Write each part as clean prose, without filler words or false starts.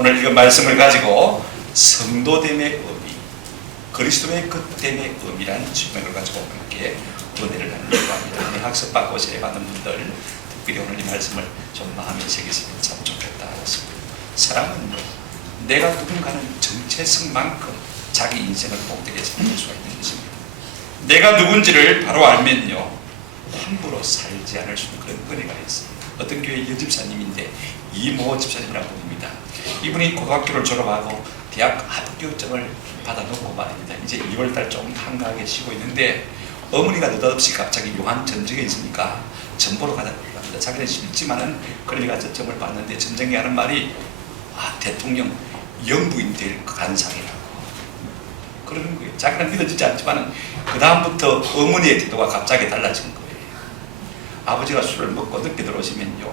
오늘 이 말씀을 가지고 성도됨의 의미, 그리스도의 그됨의 의미라는 질문을 가지고 함께 은혜를 나누려고 합니다. 학습받고 세례받는 분들 특별히 오늘 이 말씀을 좀 마음에 새겼으면 참 좋겠다 싶습니다. 사람은 내가 누군가는 정체성만큼 자기 인생을 복되게 살릴 수가 있는 것입니다. 내가 누군지를 바로 알면요 함부로 살지 않을 수 있는 그런 은혜가 있어요. 어떤 교회 여집사님인데 이모 집사님이라고 부릅니다. 이분이 고등학교를 졸업하고 대학 합격증을 받아놓고 말입니다. 이제 2월달 좀 한가하게 쉬고 있는데 어머니가 느닷없이 갑자기 용한 전쟁에 있으니까 전보로 가자고 합니다. 자기는 싫지만은 그러니 가서 점을 봤는데 전쟁이 하는 말이 대통령 영부인 될 간상이라고 그러는 거예요. 자기는 믿어지지 않지만은 그 다음부터 어머니의 태도가 갑자기 달라진 거예요. 아버지가 술을 먹고 늦게 들어오시면요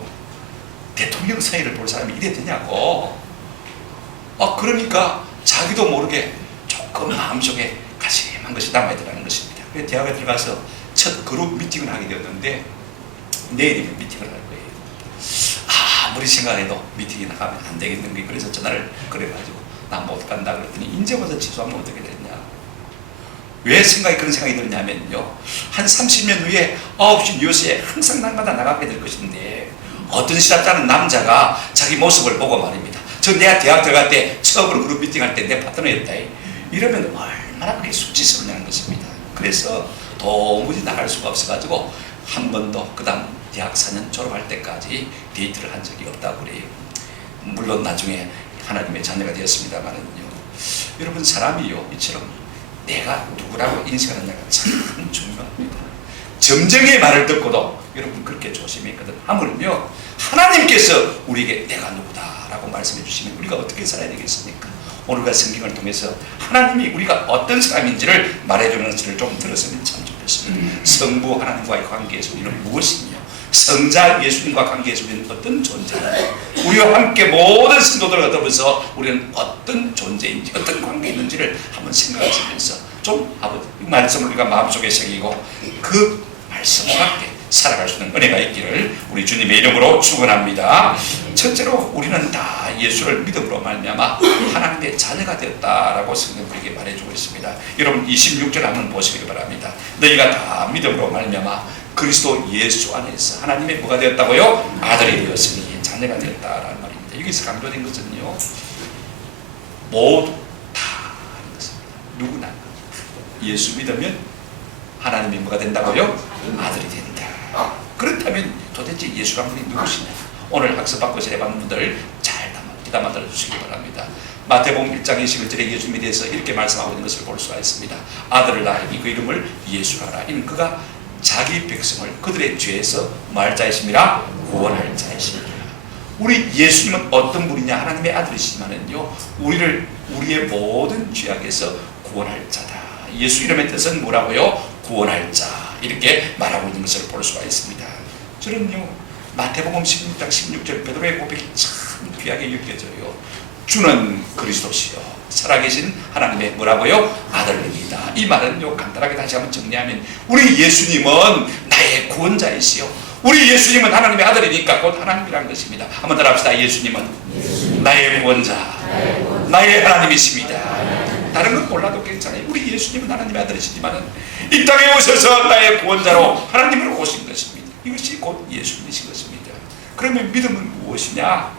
대통령 사이를 볼 사람이 이래 되냐고. 그러니까 자기도 모르게 조금 마음속에 가심한 것이 남아있더라는 것입니다. 그래서 대학에 들어가서 첫 그룹 미팅을 하게 되었는데 내일이면 미팅을 할 거예요. 아무리 생각해도 미팅에 나가면 안 되겠는 게 그래서 전화를 그래가지고 나 못 간다 그랬더니 인제부터 취소하면 어떻게 되냐. 왜 그런 생각이 들냐면요 한 30년 후에 9시 뉴스에 항상 날마다 나가게 될 것인데 어떤 시답자는 남자가 자기 모습을 보고 말입니다. 내가 대학 들어갈 때 처음으로 그룹 미팅할 때 내 파트너였다. 이러면 얼마나 그게 수치스럽냐는 것입니다. 그래서 도무지 나갈 수가 없어가지고 한 번도 그 다음 대학 4년 졸업할 때까지 데이트를 한 적이 없다고 그래요. 물론 나중에 하나님의 자녀가 되었습니다만은요. 여러분 사람이요 이처럼 내가 누구라고 인식하느냐가 참 중요합니다. 점쟁이의 말을 듣고도 여러분 그렇게 조심했거든. 하물며 하나님께서 우리에게 내가 누구다라고 말씀해 주시면 우리가 어떻게 살아야 되겠습니까? 오늘과 성경을 통해서 하나님이 우리가 어떤 사람인지를 말해주는 것을 좀 들었으면 참 좋겠습니다. 성부 하나님과의 관계에서 우리는 무엇이며 성자 예수님과 관계에서 우리는 어떤 존재인지 우리와 함께 모든 성도들과 더불어서 우리는 어떤 존재인지 어떤 관계에 있는지를 한번 생각하시면서 좀 아버지 말씀을 우리가 마음속에 새기고 그 말씀과 함께 살아갈 수 있는 은혜가 있기를 우리 주님의 이름으로 축원합니다. 첫째로 우리는 다 예수를 믿음으로 말미암아 하나님의 자녀가 되었다라고 성경 우리에게 말해주고 있습니다. 여러분 26절 한번 보시기 바랍니다. 너희가 다 믿음으로 말미암아 그리스도 예수 안에서 하나님의 뭐가 되었다고요? 아들이 되었으니 자녀가 되었다라는 말입니다. 여기서 강조된 것은요 모두 다 하는 것입니다. 누구나 예수 믿으면 하나님이 뭐가 된다고요? 아들이 된다. 그렇다면 도대체 예수란 분이 누구시냐? 오늘 학습받고 세례받는 분들 잘 귀담아 들어주시기 바랍니다. 마태복음 1장 21절에 예수님에 대해서 이렇게 말씀하고 있는 것을 볼 수가 있습니다. 아들을 낳으니 그 이름을 예수라라. 이는 그가 자기 백성을 그들의 죄에서 말 자이심이라 구원할 자이심이라. 우리 예수님은 어떤 분이냐? 하나님의 아들이시지만은요 우리를 우리의 모든 죄악에서 구원할 자다. 예수 이름의 뜻은 뭐라고요? 구원할 자. 이렇게 말하고 있는 것을 볼 수가 있습니다. 저는요 마태복음 16장 16절 베드로의 고백이 참 귀하게 느껴져요. 주는 그리스도시요 살아계신 하나님의 뭐라고요? 아들입니다. 이 말은요 간단하게 다시 한번 정리하면 우리 예수님은 나의 구원자이시요 우리 예수님은 하나님의 아들이니까 곧 하나님이라는 것입니다. 한번 따라합시다. 예수님은 나의 구원자 나의 하나님이십니다. 다른 건 몰라도 괜찮아요. 우리 예수님은 하나님의 아들이시지만 이 땅에 오셔서 나의 구원자로 하나님으로 오신 것입니다. 이것이 곧 예수님이신 것입니다. 그러면 믿음은 무엇이냐?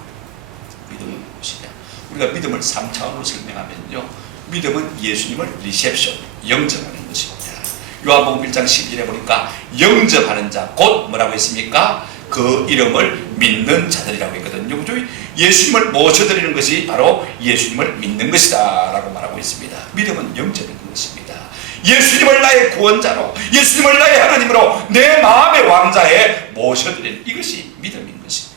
믿음은 무엇이냐? 우리가 믿음을 3차원으로 설명하면요 믿음은 예수님을 리셉션, 영접하는 것입니다. 요한복음 1장 12절에 보니까 영접하는 자, 곧 뭐라고 했습니까? 그 이름을 믿는 자들이라고 했거든요. 예수님을 모셔드리는 것이 바로 예수님을 믿는 것이다 라고 말하고 있습니다. 믿음은 영접인 것입니다. 예수님을 나의 구원자로 예수님을 나의 하나님으로 내 마음의 왕자에 모셔드리는 이것이 믿음인 것입니다.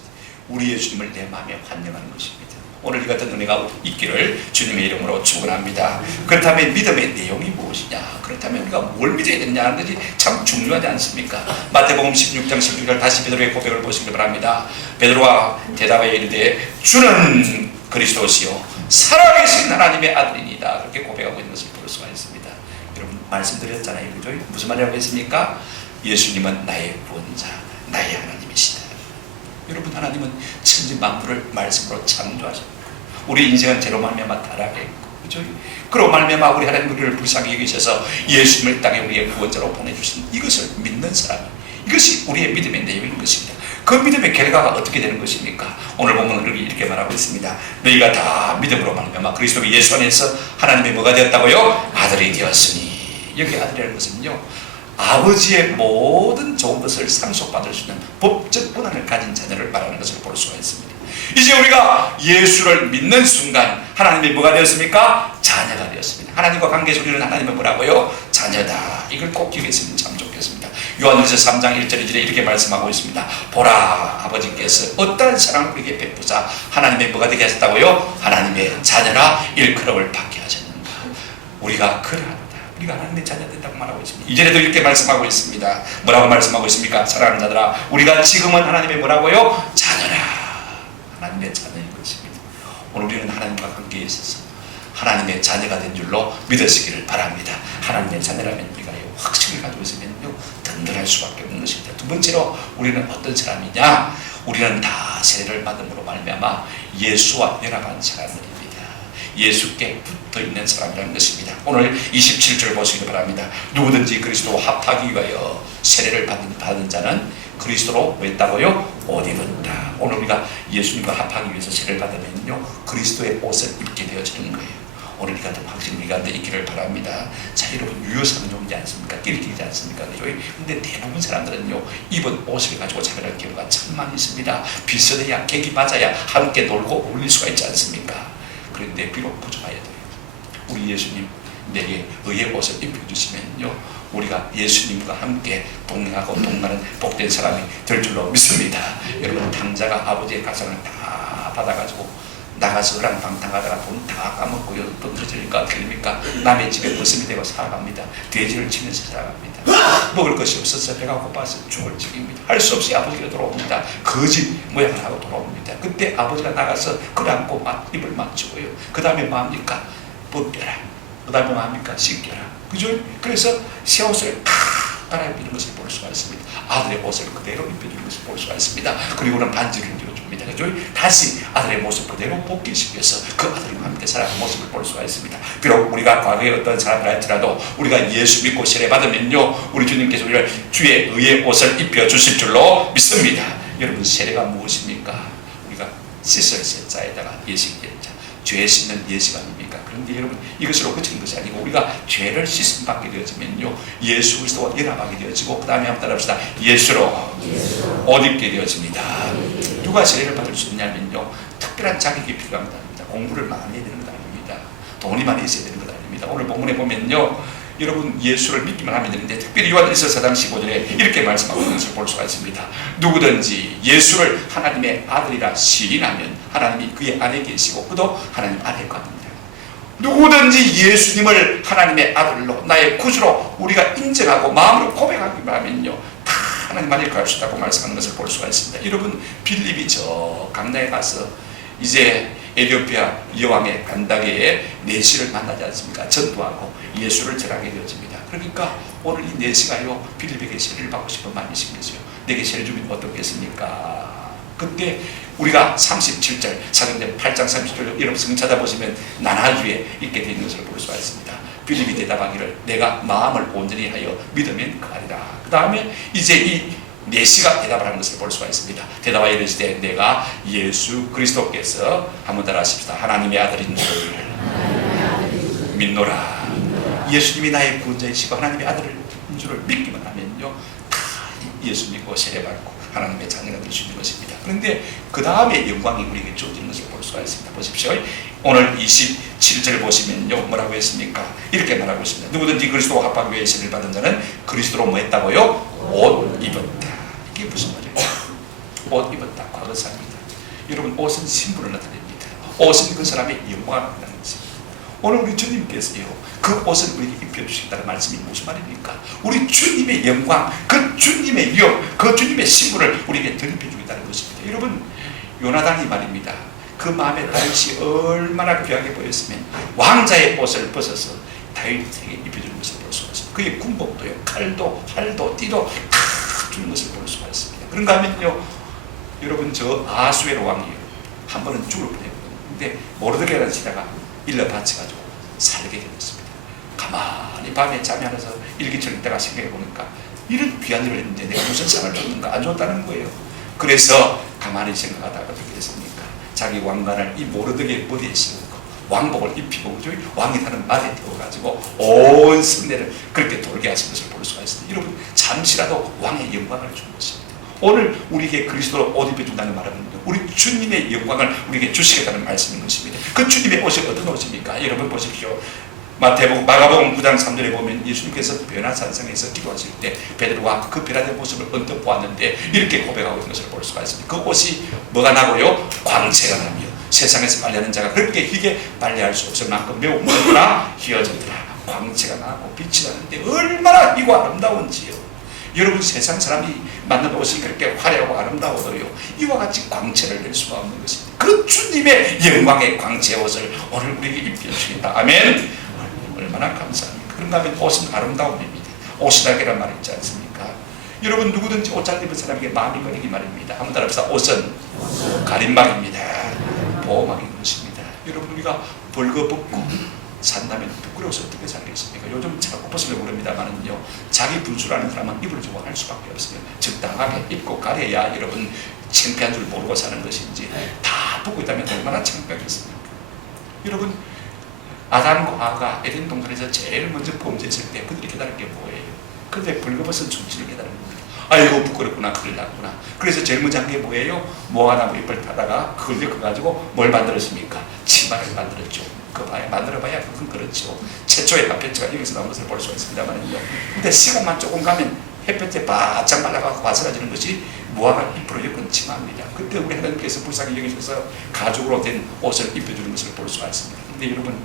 우리 예수님을 내 마음에 환영하는 것입니다. 오늘 이 같은 은혜가 있기를 주님의 이름으로 축원합니다. 그렇다면 믿음의 내용이 무엇이냐? 그렇다면 우리가 뭘 믿어야 되느냐 하는 것이 참 중요하지 않습니까? 마태복음 16장 16절 다시 베드로의 고백을 보시기 바랍니다. 베드로가 대답하여 이르되 주는 그리스도시요 살아계신 하나님의 아들이니다. 그렇게 고백하고 있는 것을 볼 수가 있습니다. 여러분 말씀드렸잖아요. 그죠? 무슨 말이라고 했습니까? 예수님은 나의 구원자, 나의 하나님이시다. 여러분 하나님은 천지 만물을 말씀으로 창조하셨고 우리 인생은 죄로 말미암아 타락했고 그죠? 그로 말미암아 우리 하나님 우리를 불쌍히 여기셔서 예수님을 땅에 우리의 구원자로 보내주신 이것을 믿는 사람, 이것이 우리의 믿음의 내용인 것입니다. 그 믿음의 결과가 어떻게 되는 것입니까? 오늘 본문은 이렇게 말하고 있습니다. 너희가 다 믿음으로 말미암아 그리스도 예수 안에서 하나님의 뭐가 되었다고요? 아들이 되었으니. 여기 아들이라는 것은요, 아버지의 모든 좋은 것을 상속받을 수 있는 법적 권한을 가진 자녀를 말하는 것을 볼 수가 있습니다. 이제 우리가 예수를 믿는 순간 하나님이 뭐가 되었습니까? 자녀가 되었습니다. 하나님과 관계에서 우리는 하나님의 뭐라고요? 자녀다. 이걸 꼭 기억했으면 참 좋겠습니다. 요한일서 3장 1절 2절에 이렇게 말씀하고 있습니다. 보라, 아버지께서 어떠한 사랑을 우리에게 베푸사 하나님의 뭐가 되게 하셨다고요? 하나님의 자녀라 일컬음을 받게 하셨는가. 우리가 그러하다. 우리가 하나님의 자녀 된다고 말하고 있습니다. 이전에도 이렇게 말씀하고 있습니다. 뭐라고 말씀하고 있습니까? 사랑하는 자들아, 우리가 지금은 하나님의 뭐라고요? 자녀라. 하나님의 자녀인 것입니다. 오늘 우리는 하나님과 관계에 있어서 하나님의 자녀가 된 줄로 믿으시기를 바랍니다. 하나님의 자녀라면 우리가 확신을 가지고 있으면요, 든든할 수밖에 없는 것입니다. 두 번째로 우리는 어떤 사람이냐? 우리는 다 세례를 받음으로 말미암아 예수와 연합한 사람들입니다. 예수께 붙어있는 사람이라는 것입니다. 오늘 27절 보시기 바랍니다. 누구든지 그리스도와 합하기 위하여 세례를 받은 자는 그리스도로 뭐 했다고요? 옷 입었다. 오늘 우리가 예수님과 합하기 위해서 세례를 받으면요, 그리스도의 옷을 입게 되어지는 거예요. 오늘 이 같은 확신 우리 가운데 있기를 바랍니다. 자, 여러분, 유효상종이지 않습니까? 끼리끼리지 않습니까? 그죠? 근데 대부분 사람들은요, 입은 옷을 가지고 차별할 경우가 참 많이 있습니다. 비슷해야, 객이 맞아야 함께 놀고 어울릴 수가 있지 않습니까? 그런데 비록 부족해야 돼요. 우리 예수님 내게 의의 옷을 입혀주시면요, 우리가 예수님과 함께 동행하고 동행하는 복된 사람이 될 줄로 믿습니다. 여러분, 당자가 아버지의 가상을 다 받아가지고 나가서 어랑방탕하다가 돈 다 까먹고요, 돈 터질까 틀립니까? 남의 집에 머슴이 되고 살아갑니다. 돼지를 치면서 살아갑니다. 먹을 것이 없어서 배가 고파서 죽을 지깁니다. 할 수 없이 아버지가 돌아옵니다. 거짓 모양을 하고 돌아옵니다. 그때 아버지가 나가서 끌안고 입을 맞추고요, 그 다음에 뭐합니까? 벗겨라. 그 다음에 뭐합니까? 씻겨라. 그죠? 그래서 새 옷을 갈아입히는 것을 볼 수가 있습니다. 아들의 옷을 그대로 입혀주는 것을 볼 수가 있습니다. 그리고는 반지를 입혀줍니다. 그죠? 다시 아들의 모습 그대로 복귀시켜서 그 아들과 함께 살아가는 모습을 볼 수가 있습니다. 비록 우리가 과거에 어떤 사람이라 할지라도 우리가 예수 믿고 세례 받으면요, 우리 주님께서 우리를 주의 의의 옷을 입혀주실 줄로 믿습니다. 여러분, 세례가 무엇입니까? 우리가 씻을 세자에다가 예식 예자, 죄 씻는 예식 아닙니까? 그런데 여러분, 이것으로 그치는 것이 아니고 우리가 죄를 씻음받게 되어지면요, 예수 그리스도와 연합하게 되어지고, 그 다음에 한번 따라합시다. 예수로 옷 입게 되어집니다. 누가 세례를 받을 수 있냐면요, 특별한 자격이 필요합니다. 공부를 많이 해야 되는 것 아닙니다. 돈이 많이 있어야 되는 것 아닙니다. 오늘 본문에 보면요, 여러분, 예수를 믿기만 하면 되는데, 특별히 요한일서 4장 15절에 이렇게 말씀하고 있는 것을 볼 수가 있습니다. 누구든지 예수를 하나님의 아들이라 시인하면 하나님이 그의 안에 계시고 그도 하나님 안에 있거든요. 누구든지 예수님을 하나님의 아들로, 나의 구주로 우리가 인정하고 마음으로 고백하기만 하면요, 다 하나님 안에 갈 수 있다고 말씀하는 것을 볼 수가 있습니다. 여러분, 빌립이 저 강나에 가서 이제 에티오피아 여왕의 간다게에 내시를 만나지 않습니까? 전도하고 예수를 전하게 되어집니다. 그러니까 오늘 이 내시가요, 빌립에게 세례를 받고 싶은 마음이 생겼어요. 내게 세례 주면 어떻겠습니까? 그때 우리가 37절, 사도행전 8장 30절 여러분 성경 찾아보시면 나날주에 있게 된 것을 볼 수가 있습니다. 빌립이 대답하기를 내가 마음을 온전히 하여 믿으면 그하리라. 그 다음에 이제 이 내시가 대답을 하는 것을 볼 수가 있습니다. 대답하여 이르시되 내가 예수 그리스도께서 한번 따라 하십시다. 하나님의 아들인 줄 믿노라. 예수님이 나의 구원자이시고 하나님의 아들인 줄을 믿기만 하면요, 다 예수 믿고 세례받고 하나님의 자녀가 될 수 있는 것입니다. 그런데 그 다음에 영광이 우리에게 주어지는 것을 볼 수가 있습니다. 보십시오. 오늘 27절 보시면요, 뭐라고 했습니까? 이렇게 말하고 있습니다. 누구든지 그리스도와 합하기 위해 세례를 받은 자는 그리스도로 뭐 했다고요? 옷 입었다. 이게 무슨 말이에요? 옷 입었다. 과거사입니다. 여러분, 옷은 신분을 나타냅니다. 옷은 그 사람의 영광을 나타내는 것입니다. 오늘 우리 주님께서요, 그 옷을 우리에게 입혀주신다는 말씀이 무슨 말입니까? 우리 주님의 영광, 그 주님의 위엄, 그 주님의 신분을 우리에게 덧입혀주겠다는 것입니다. 여러분, 요나단이 말입니다. 그 마음에 다윗이 얼마나 귀하게 보였으면 왕자의 옷을 벗어서 다윗에게 입혀주는 것을 볼 수가 있습니다. 그의 군복도요, 칼도, 활도, 띠도 다 주는 것을 볼 수가 있습니다. 그런가 하면요, 여러분, 저 아수에로 왕이요, 한 번은 죽을 뻔했거든요. 근데 모르드게라는 시대가 일러 바쳐가지고 살게 된 것입니다. 가만히 밤에 잠이 안 와서 일기처럼 때가 생각해 보니까 이런 귀한 일을 했는데 내가 무슨 상을 줬는가? 안 줬다는 거예요. 그래서 가만히 생각하다가 어떻게 됐습니까? 자기 왕관을 이 모르드게 머리에 씌우고 왕복을 입히고 왕이 타는 말에 태워가지고 온 성내를 그렇게 돌게 하신 것을 볼 수가 있습니다. 여러분, 잠시라도 왕의 영광을 준 것입니다. 오늘 우리에게 그리스도로 옷 입혀준다는 말은 우리 주님의 영광을 우리에게 주시겠다는 말씀인 것입니다. 그 주님의 옷이 어떤 옷입니까? 여러분 보십시오. 마가복음 9장 3절에 보면 예수님께서 변화산성에서 기도하실 때 베드로가 그 변화된 모습을 언뜻 보았는데 이렇게 고백하고 있는 것을 볼 수가 있습니다. 그 옷이 뭐가 나고요? 광채가 나며 세상에서 빨래하는 자가 그렇게 희게 빨래할 수 없을 만큼 매우 멀거나 희어졌더라. 광채가 나고 빛이 나는데 얼마나 이고 아름다운지요. 여러분, 세상 사람이 만든 옷이 그렇게 화려하고 아름다워도요, 이와 같이 광채를 낼 수가 없는 것입니다. 그 주님의 영광의 광채 옷을 오늘 우리에게 입혀주신다. 아멘. 얼마나 감사합니까? 그런가 하면 옷은 아름다움입니다. 옷이라기란 말 있지 않습니까? 여러분, 누구든지 옷 잘 입은 사람에게 마음이 걸리기 말입니다. 한번 따라합시다. 옷은 가림막입니다. 보호막인 것입니다. 여러분, 우리가 벌거벗고 산다면 부끄러워서 어떻게 살겠습니까? 요즘 잘 못 벗으려고 그럽니다만은요, 자기 분수라는 사람은 입을 좋아할 수밖에 없어요. 적당하게 입고 가려야 여러분 창피한 줄 모르고 사는 것인지 다 보고 있다면 얼마나 창피하겠습니까? 여러분, 아담과 하와가 에덴 동산에서 제일 먼저 범죄했을 때 그들이 깨달은 게 뭐예요? 근데 벌거벗은 존재를 깨달은 겁니다. 아이고, 부끄럽구나, 큰일 났구나. 그래서 제일 먼저 한 게 뭐예요? 무화과나무 잎을 타다가 그걸 엮어가지고 뭘 만들었습니까? 치마를 만들었죠. 그 봐야 만들어봐야 그건 그렇죠. 최초의 햇볕가 여기서 나온 것을 볼 수가 있습니다만요. 근데 시간만 조금 가면 햇볕에 바짝 말라가고 바스라지는 것이 무화과 잎으로 엮은 치마입니다. 그때 우리 하나님께서 불쌍히 여기셔서 가죽으로 된 옷을 입혀주는 것을 볼 수가 있습니다. 근데 여러분,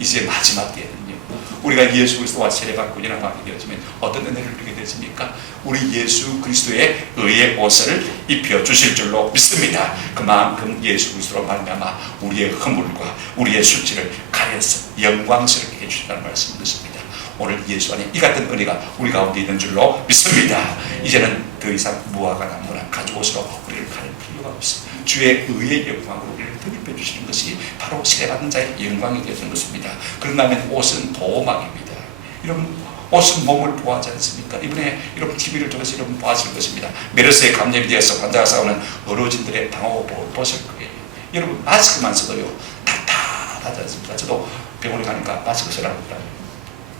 이제 마지막 때에는요, 우리가 예수 그리스도와 세례받고 연합하게 되어지면 어떤 은혜를 누리게 되십니까? 우리 예수 그리스도의 의의 옷을 입혀주실 줄로 믿습니다. 그만큼 예수 그리스도로 말미암아 우리의 허물과 우리의 수치를 가려서 영광스럽게 해주신다는 말씀인 것입니다. 오늘 예수 안에 이 같은 은혜가 우리 가운데 있는 줄로 믿습니다. 이제는 더 이상 무화과 나무나 가죽옷으로 우리를 가릴 필요가 없습니다. 주의 의의 영광으로 우리를 덧입혀 주시는 것이 바로 세례받는 자의 영광이 되는 것입니다. 그런다면 옷은 보호막입니다. 여러분, 옷은 몸을 보호하지 않습니까? 이번에 여러분 TV를 통해서 여러분 보았을 것입니다. 메르스에 감염이 되어서 환자가 싸우는 어르신들의 방호복을 보실 거예요. 여러분, 마스크만 써도요 답답하지 않습니까? 저도 병원에 가니까 마스크 쓰라고 그러더라고요.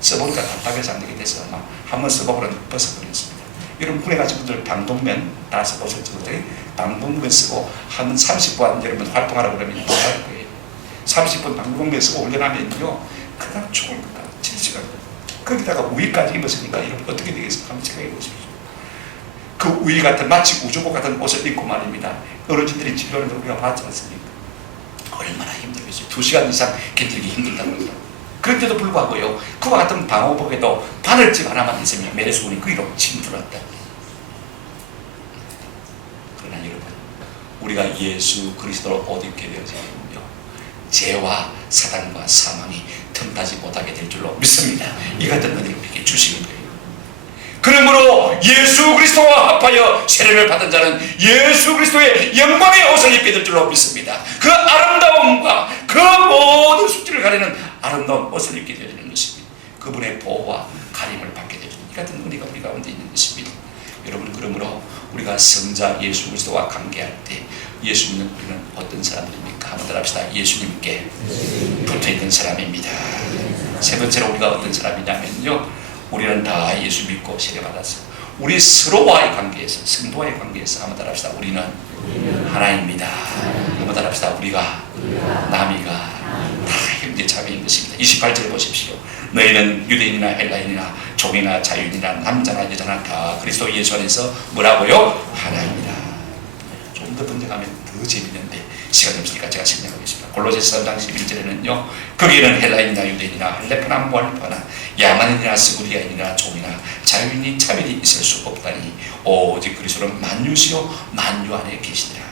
써보니까 답답해서 안 되게 돼서 아마 한번 써보고는 벗어버렸습니다. 여러분, 군에 가신 분들 방독면 다 써보셨죠? 방독면 쓰고 한 30분 여러분 활동하라고 그러면 뭐 할 거예요? 30분 방독면 쓰고 훈련하면요 그냥 죽을 것 같아요. 7시간. 거기다가 우위까지 입었으니까 여러분 어떻게 되겠습니까? 한번 생각해 보십시오. 그 우위 같은 마치 우주복 같은 옷을 입고 말입니다. 어르신들이 진료를 우리가 봤지 않습니까? 얼마나 힘들겠어요. 2시간 이상 견디기 힘들다고 그러더라고요. 그런데도 불구하고요, 그와 같은 방호복에도 바늘집 하나만 있으면 메르스군이 거기로 침투했다. 그러나 여러분, 우리가 예수 그리스도로 옷 입게 되어지면요, 죄와 사단과 사망이 틈타지 못하게 될 줄로 믿습니다. 이 같은 은혜를 우리에게 주시는 거예요. 그러므로 예수 그리스도와 합하여 세례를 받은 자는 예수 그리스도의 영광의 옷을 입게 될 줄로 믿습니다. 그 아름다움과 그 모든 숙제를 가리는 아름다운 옷을 입게 되는 것입니다. 그분의 보호와 가림을 받게 되는 이 같은 은혜가 우리 가운데 있는 것입니다. 여러분, 그러므로 우리가 성자 예수 그리스도와 관계할 때 예수 믿는 우리는 어떤 사람들입니까? 한번 따라합시다. 예수님께 붙어있는 사람입니다. 세 번째로 우리가 어떤 사람이냐면요, 우리는 다 예수 믿고 세례받았어. 우리 서로와의 관계에서, 성도와의 관계에서 한번 따라합시다. 우리는 하나입니다. 한번 따라합시다. 우리가 남이가 다 형제 자매인 것입니다. 28절 보십시오. 너희는 유대인이나 헬라인이나 종이나 자유인이나 남자나 여자나 다 그리스도 예수 안에서 뭐라고요? 하나입니다. 좀 더 번역하면 더 재밌는데 시간이 없으니까 제가 설명하겠습니다. 골로새서 3장 11절에는요, 거기에는 헬라인이나 유대인이나 할레파나 무할레파나 야만인이나 스구리아인이나 종이나 자유인이 차별이 있을 수 없다니 오직 그리스도는 만유시요 만유 안에 계시더라.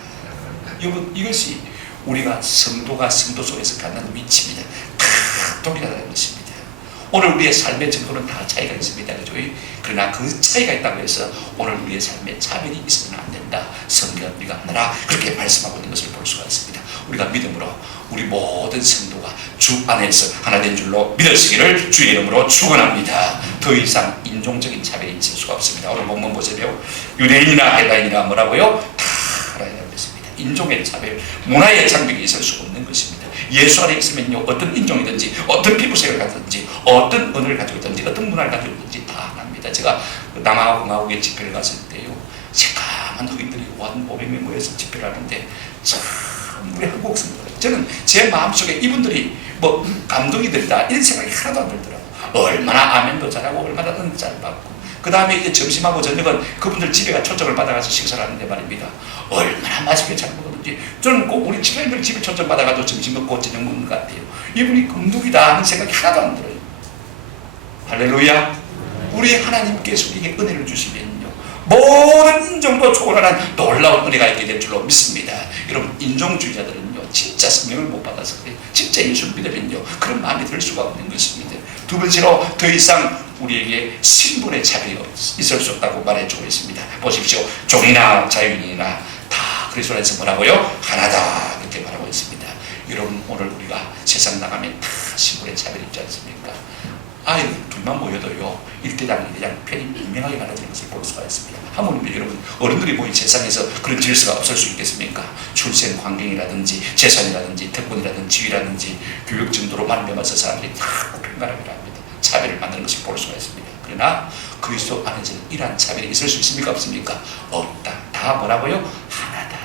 여러분, 이것이 우리가 성도가 성도 속에서 갖는 위치입니다. 다 동일하다는 것입니다. 오늘 우리의 삶의 정도는 다 차이가 있습니다. 그죠? 그러나 그 차이가 있다고 해서 오늘 우리의 삶에 차별이 있으면 안 된다. 성경 우리가 하나라 그렇게 말씀하고 있는 것을 볼 수가 있습니다. 우리가 믿음으로 우리 모든 성도가 주 안에서 하나 된 줄로 믿으시기를 주의 이름으로 축원합니다. 더 이상 인종적인 차별이 있을 수가 없습니다. 오늘 본문 보세요. 유대인이나 헬라인이나 뭐라고요? 다 알아야 되겠습니다. 인종의 차별, 문화의 장벽이 있을 수 없는 것입니다. 예수 안에 있으면요, 어떤 인종이든지 어떤 피부색을 가졌든지 어떤 언어를 가지고 있든지 어떤 문화를 가지고 있든지 다 합니다. 제가 남아공화국에 집회를 갔을 때요, 새까만 흑인들이 한 500명 모여서 집회를 하는데 참 우리 한국 성도들, 저는 제 마음속에 이분들이 뭐 감동이 된다 이런 생각이 하나도 안 들더라고요. 얼마나 아멘도 잘하고 얼마나 은혜도 잘 받고, 그 다음에 이제 점심하고 저녁은 그분들 집에가 초청을 받아가서 식사를 하는데 말입니다, 얼마나 맛있게 잘 먹었는지. 저는 꼭 우리 친구들 집에 초청 받아가지고 점심 먹고 저녁 먹는 것 같아요. 이분이 금둥이다 하는 생각이 하나도 안 들어요. 할렐루야. 우리 하나님께서 우리에게 은혜를 주시면요, 모든 인종도 초월하는 놀라운 은혜가 있게 될 줄로 믿습니다. 여러분, 인종주의자들은요, 진짜 성령을 못 받아서 그래요. 진짜 예수를 믿으면요, 그런 마음이 들 수가 없는 것입니다. 두 번째로, 더 이상 우리에게 신분의 차별이 있을 수 없다고 말해주고 있습니다. 보십시오. 종이나 자유인이나 다 그리스도 안에서 뭐라고요? 하나다, 이렇게 말하고 있습니다. 여러분, 오늘 우리가 세상 나가면 다 신분의 차별이 있지 않습니까? 아이들 둘만 모여도요, 1대장, 2대장 편이 분명하게 갈라지는 것을 볼 수가 있습니다. 하물며 여러분, 어른들이 모인 세상에서 그런 질서가 없을 수 있겠습니까? 출생 환경이라든지 재산이라든지 특권이라든지 지위라든지 교육 정도로 말미암아서 사람들이 다 불편하게 합니다. 차별을 만드는 것을 볼 수가 있습니다. 그러나 그리스도 안에서는 이러한 차별이 있을 수 있습니까? 없습니까? 없다. 다 뭐라고요? 하나다.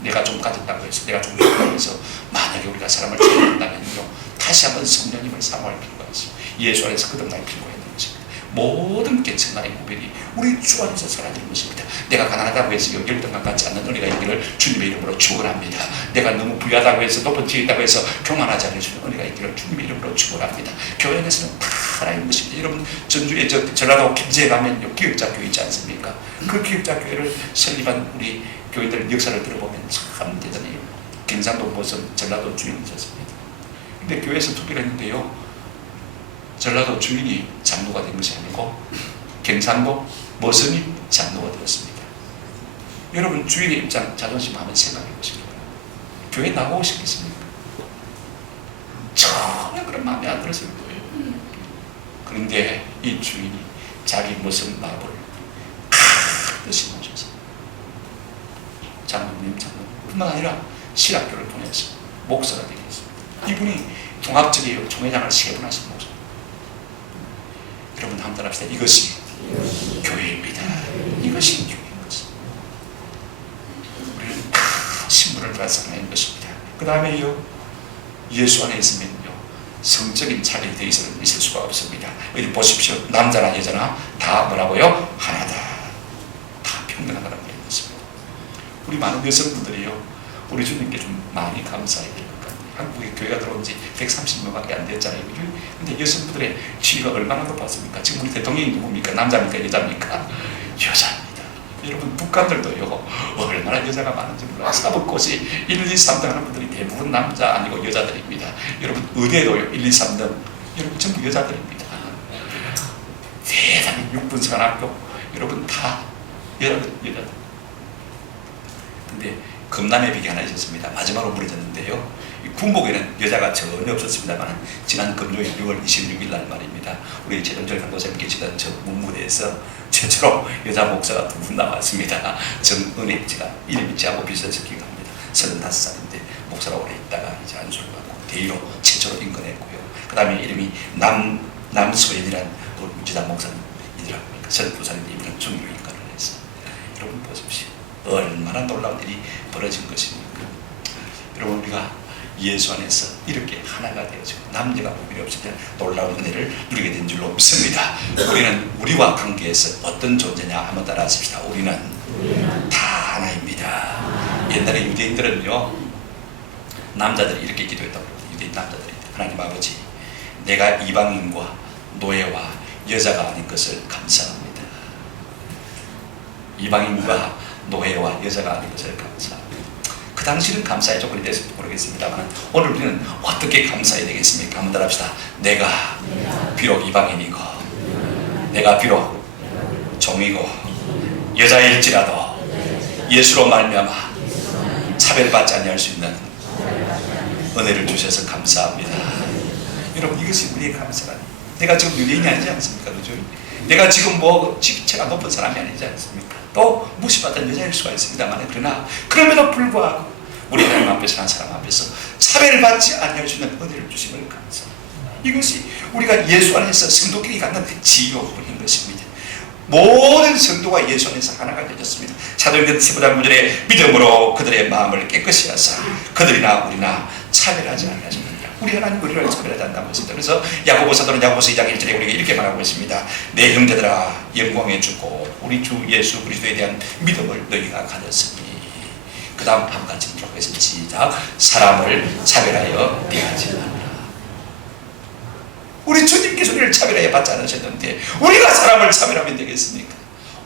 내가 좀 가졌다고 해서, 내가 좀 가졌다고 해서 만약에 우리가 사람을 차별한다면요, 다시 한번 성령님을 사모할 필요가 있습니다. 예수 안에서 거듭날 필요가 있는 것입니다. 모든 계층 간의 구별이 우리 주 안에서 사라지는 것입니다. 내가 가난하다고 해서 열등감 갖지 않는 은혜가 있기를 주님의 이름으로 축원합니다. 내가 너무 부유하다고 해서 높은 지위 있다고 해서 교만하지 않을 수 있는 은혜가 있기를 주님의 이름으로 축원합니다. 교회 안에서는 다 하나인 것입니다. 여러분, 전주에 전라도 김제에 가면요, 기획자 교회 있지 않습니까? 그 기획자 교회를 설립한 우리 교인들 역사를 들어보면 참 대단해요. 경상도 모습 전라도 주인이셨습니다. 근데 교회에서 투표를 했는데요, 전라도 주인이 장로가 된 것이 아니고 경상도 머슴이 장로가 되었습니다. 여러분, 주인의 입장 자존심 한번 생각해 보십시오. 교회 나가고 싶겠습니까? 전혀 그런 마음이 안 들었을 거예요. 그런데 이 주인이 자기 머슴 마블 가듯이 모셔서 장로님, 뿐만 아니라 신학교를 보내서 목사가 되게 했습니다. 이분이 통합적이에요. 총회장을 3번 하신 목사. 여러분, 한번 합시다. 이것이 교회입니다. 이것이 교회인 것입니다. 우리는 다 신분을 가서 하는 것입니다. 그 다음에요, 예수 안에 있으면요, 성적인 차별이 더 있을 수가 없습니다. 여기 보십시오. 남자나 여자나 다 뭐라고요? 하나다. 다 평등하다는 말인 것입니다. 우리 많은 여성분들이요, 우리 주님께 좀 많이 감사해야 돼요. 한국에 교회가 들어온 지 130명밖에 안 됐잖아요. 근데 여성분들의 지위가 얼마나 높았습니까? 지금 우리 대통령이 누굽니까? 남자입니까? 여자입니까? 여자입니다. 여러분, 북한들도요, 얼마나 여자가 많은지 몰라요. 사법고시 1, 2, 3등 하는 분들이 대부분 남자 아니고 여자들입니다. 여러분, 의대도요, 1, 2, 3등 여러분 전부 여자들입니다. 대단히 6분선학교 여러분 다 여자들. 근데 금남의 비가 하나 있었습니다. 마지막으로 무너졌는데요, 군복에는 여자가 전혀 없었습니다만 지난 금요일 6월 26일 날 말입니다, 우리 최동철 강도사님 계시던 저 문무대에서 최초로 여자 목사가 2분 나왔습니다. 정은혜, 제가 이름이 저하고 비슷해서 기억합니다. 35살인데 목사로 오래 있다가 이제 안수를 받고 대의로 최초로 인근했고요. 그 다음에 이름이 남소연이라는 유지단 목사님이더라고요. 32살인데 이분은 중위로 인근을 했어요. 여러분 보십시오. 얼마나 놀라운 일이 벌어진 것입니까? 여러분, 우리가 예수 안에서 이렇게 하나가 되어지고 남녀가 구별이 없을 때 놀라운 은혜를 누리게 된 줄로 믿습니다. 우리는 우리와 관계에서 어떤 존재냐 한번 따라 하십시다. 우리는 다 하나입니다. 옛날에 유대인들은요, 남자들이 이렇게 기도했다고 그러거든요. 유대인 남자들이, 하나님 아버지, 내가 이방인과 노예와 여자가 아닌 것을 감사합니다. 이방인과 노예와 여자가 아닌 것을 감사합니다. 그 당시는 감사의 조건이 됐을지 모르겠습니다만 오늘 우리는 어떻게 감사해야 되겠습니까? 한번 따라 합시다. 내가 비록 이방인이고, 내가 비록 종이고 여자일지라도 예수로 말미암아 차별받지 아니할 수 있는 은혜를 주셔서 감사합니다. 여러분, 이것이 우리의 감사가 아니에요. 내가 지금 유대인이 아니지 않습니까? 그죠? 내가 지금 뭐 직체가 높은 사람이 아니지 않습니까? 또 무시받은 여자일 수가 있습니다만, 그러나 그럼에도 불구하고 우리 하나님 앞에서 한 사람 앞에서 차별받지 않을 수 있는 은혜를 주심을 감사합니다. 이것이 우리가 예수 안에서 성도끼리 갖는 지요인 것입니다. 모든 성도가 예수 안에서 하나가 되었습니다. 사도행전 15장 9절에 믿음으로 그들의 마음을 깨끗이 하사 그들이나 우리나 차별하지 않으셨느니라. 우리 하나님 우리를 차별하지 않는다고 했습니다. 그래서 야고보 사도는 야고보서 2장 1절에 우리가 이렇게 말하고 있습니다. 내 형제들아, 영광에 주고 우리 주 예수 그리스도에 대한 믿음을 너희가 가졌으니. 그 다음 한 가지 들어가고 있습니다. 시작. 사람을 차별하여 대하지 않으라. 우리 주님께서 우리를 차별하여 받지 않으셨는데 우리가 사람을 차별하면 되겠습니까?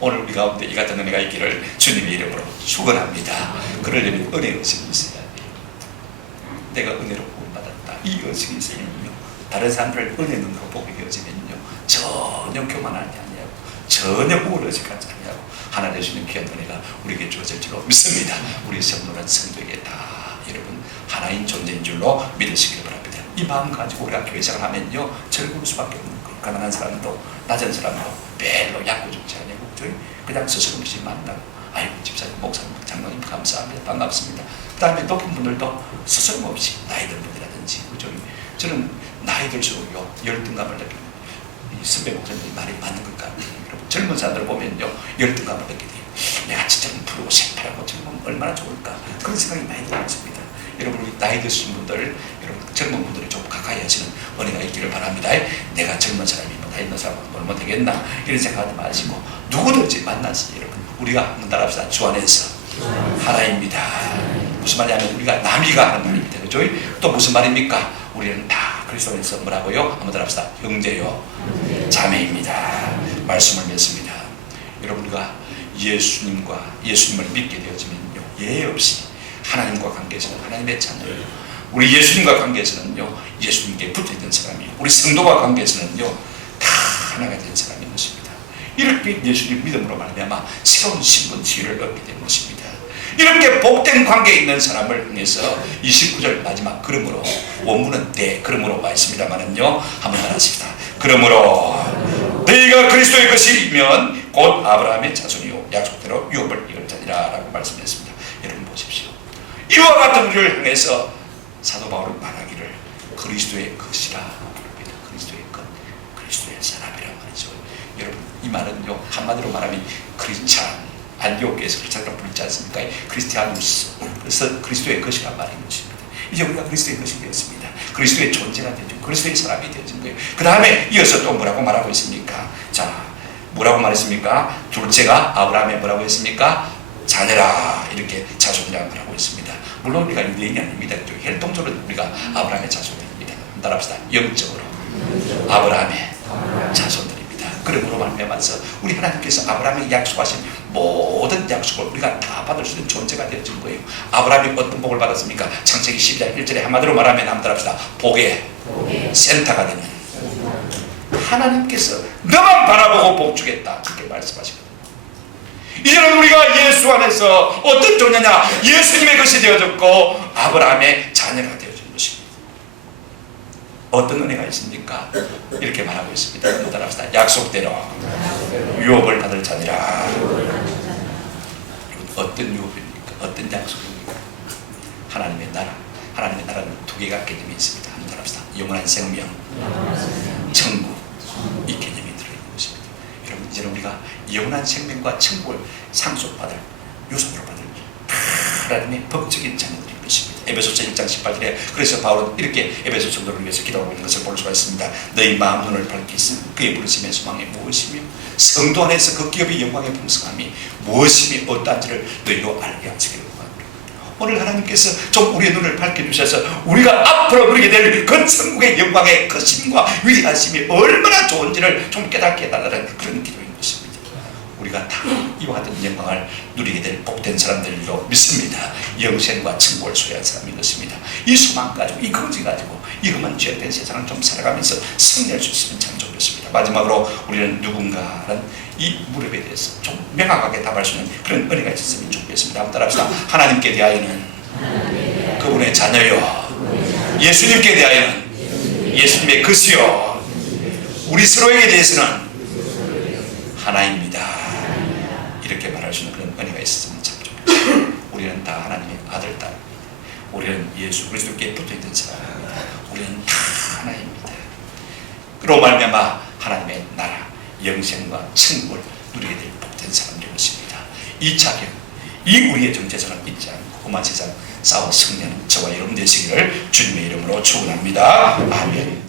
오늘 우리 가운데 이 같은 은혜가 있기를 주님의 이름으로 축원합니다. 그러려면 은혜 의식이 있어야 돼요. 내가 은혜로 구원받았다, 이 의식이 있으면요, 다른 사람들을 은혜 눈으로 보게 되어지면요, 전혀 교만하지 아니하고 전혀 우월하지까지 아니하고 하나님 주시는 귀한 은혜가 우리에게 주어질 줄로 믿습니다. 우리 성도는 성도에게 다 여러분 하나인 존재인 줄로 믿으시길 바랍니다. 이 마음 가지고 우리가 교회 생활하면요, 즐거울 수밖에 없는 거예요. 가난한 사람도 낮은 사람도 별로 약구죽지 않냐고 그냥 스스럼 없이 만나고, 아이고 집사님, 목사님, 장로님 감사합니다, 반갑습니다. 그 다음에 높은 분들도 스스럼 없이 나이 든 분이라든지, 그죠? 저는 나이 들수록요 열등감을 느낍니다. 이 선배 목사님들이 말이 맞는 것 같아요. 여러분, 젊은 사람들 보면요 열등감을 느끼게 돼요. 내가 진짜 푸르고 새파랗고 젊으면 얼마나 좋을까, 그런 생각이 많이 들었습니다. 여러분, 우리 나이 드신 분들, 여러분 젊은 분들이 좀 가까이 하시는 은혜가 있기를 바랍니다. 내가 젊은 사람이 뭐 나이 있는 사람은 얼마 되겠나 이런 생각하지 마시고 누구든지 만나서 여러분 우리가 한번 따라합시다. 주 안에서 하나입니다. 무슨 말이냐면 우리가 남이가 하는 말입니다. 그죠? 또 무슨 말입니까? 우리는 다 그리스도 안에서 뭐라고요? 한번 따라합시다. 형제요 자매입니다. 말씀을 맺습니다. 여러분, 우리가 예수님을 믿게 되어지면요, 예외 없이 하나님과 관계에서는 하나님의 자녀예요. 우리 예수님과 관계에서는요, 예수님께 붙어있던 사람이에요. 우리 성도와 관계에서는요, 다 하나가 된 사람인 것입니다. 이렇게 예수님 믿음으로 말미암아 새로운 신분 지위를 얻게 된 것입니다. 이렇게 복된 관계에 있는 사람을 향해서 29절 마지막 그러므로, 원문은 그러므로 와 있습니다만은요, 한번 하나씩다. 그러므로 너희가 그리스도의 것이면 곧 아브라함의 자손이요 약속대로 유업을 이룰 자니라 라고 말씀했습니다. 여러분 보십시오. 이와 같은 우리를 향해서 사도 바울은 말하기를 그리스도의 것이라 부릅니다. 그리스도의 것, 그리스도의 사람이라고 말이죠. 여러분, 이 말은요, 한마디로 말하면 크리스찬, 안디옥교에서 크리스찬이라고 부르지 않습니까? 크리스티아누스, 그래서 그리스도의 것이란 말인 것입니다. 이제 우리가 그리스도의 것이 되었습니다. 그리스도의 존재가 되죠. 그리스도의 사람이 되어진 거예요. 그 다음에 이어서 또 뭐라고 말하고 있습니까? 자, 뭐라고 말했습니까? 둘째가 아브라함의 뭐라고 했습니까? 자녀라, 이렇게 자손이라고 말하고 있습니다. 물론 우리가 유대인이 아닙니다. 혈통적으로 우리가 아브라함의 자손입니다. 따라합시다. 영적으로 아브라함의 자손들입니다. 그러므로 말미암아서 우리 하나님께서 아브라함에게 약속하신 모든 약속을 우리가 다 받을 수 있는 존재가 되어진 거예요. 아브라함이 어떤 복을 받았습니까? 창세기 12장 1절에 한마디로 말하면 한번 따라합시다. 복의 센터가 되는, 하나님께서 너만 바라보고 복 주겠다, 그렇게 말씀하시거든요. 이제는 우리가 예수 안에서 어떤 존재냐? 예수님의 것이 되어졌고 아브라함의 자녀가 되어진 것입니다. 어떤 은혜가 있습니까? 이렇게 말하고 있습니다. 한번 따라합시다. 약속대로 유업을 받을 자니라. 어떤 유업입니까? 어떤 약속입니까? 하나님의 나라. 하나님의 나라는 두 개가 개념이 있습니다. 한번 따라합시다. 영원한 생명, 천국, 이 개념이 들어있는 것입니다. 여러분, 이제는 우리가 영원한 생명과 천국을 상속받을, 유산으로 받을 하나님의 법적인 자녀들인 것입니다. 에베소서 1장 18절에 그래서 바울은 이렇게 에베소 성도를 위해서 기도하고 있는 것을 볼 수가 있습니다. 너희 마음 눈을 밝히시며 그의 부르심의 소망이 무엇이며 성도 안에서 그 기업의 영광의 풍성함이 무엇이며 어떠한지를 너희로 알게 하시기를 원합니다. 오늘 하나님께서 좀 우리의 눈을 밝혀주셔서 우리가 앞으로 누리게 될 그 천국의 영광의 크심과 위대하심이 얼마나 좋은지를 좀 깨닫게 해달라는 그런 기도입니다. 우리가 다 이와 같은 영광을 누리게 될 복된 사람들로 믿습니다. 영생과 천국을 소유한 사람인 것입니다. 이 소망 가지고, 이 긍지 가지고 이 험한 죄된 세상을 좀 살아가면서 승리할 수 있으면 참 좋겠습니다. 마지막으로 우리는 누군가는 이 무릎에 대해서 좀 명확하게 답할 수 있는 그런 은혜가 있었으면 좋겠습니다. 한번 따라합시다. 하나님께 대하여는 그분의 자녀요, 예수님께 대하여는 예수님의 것이요, 우리 서로에게 대해서는 하나입니다. 이렇게 말할 수 있는 그런 은혜가 있었으면 참 좋겠습니다. 우리는 다 하나님의 아들, 딸, 우리는 예수 그리스도께 붙어있는 사람입니다. 우리는 다 하나입니다. 그로 말미암아 하나님의 나라, 영생과 천국을 누리게 될 복된 사람들이 것입니다. 이 자격, 이 우리의 정체성을 잊지 않고 험한 세상 싸워 승리하는 저와 여러분 되시기를 주님의 이름으로 축원합니다. 아멘.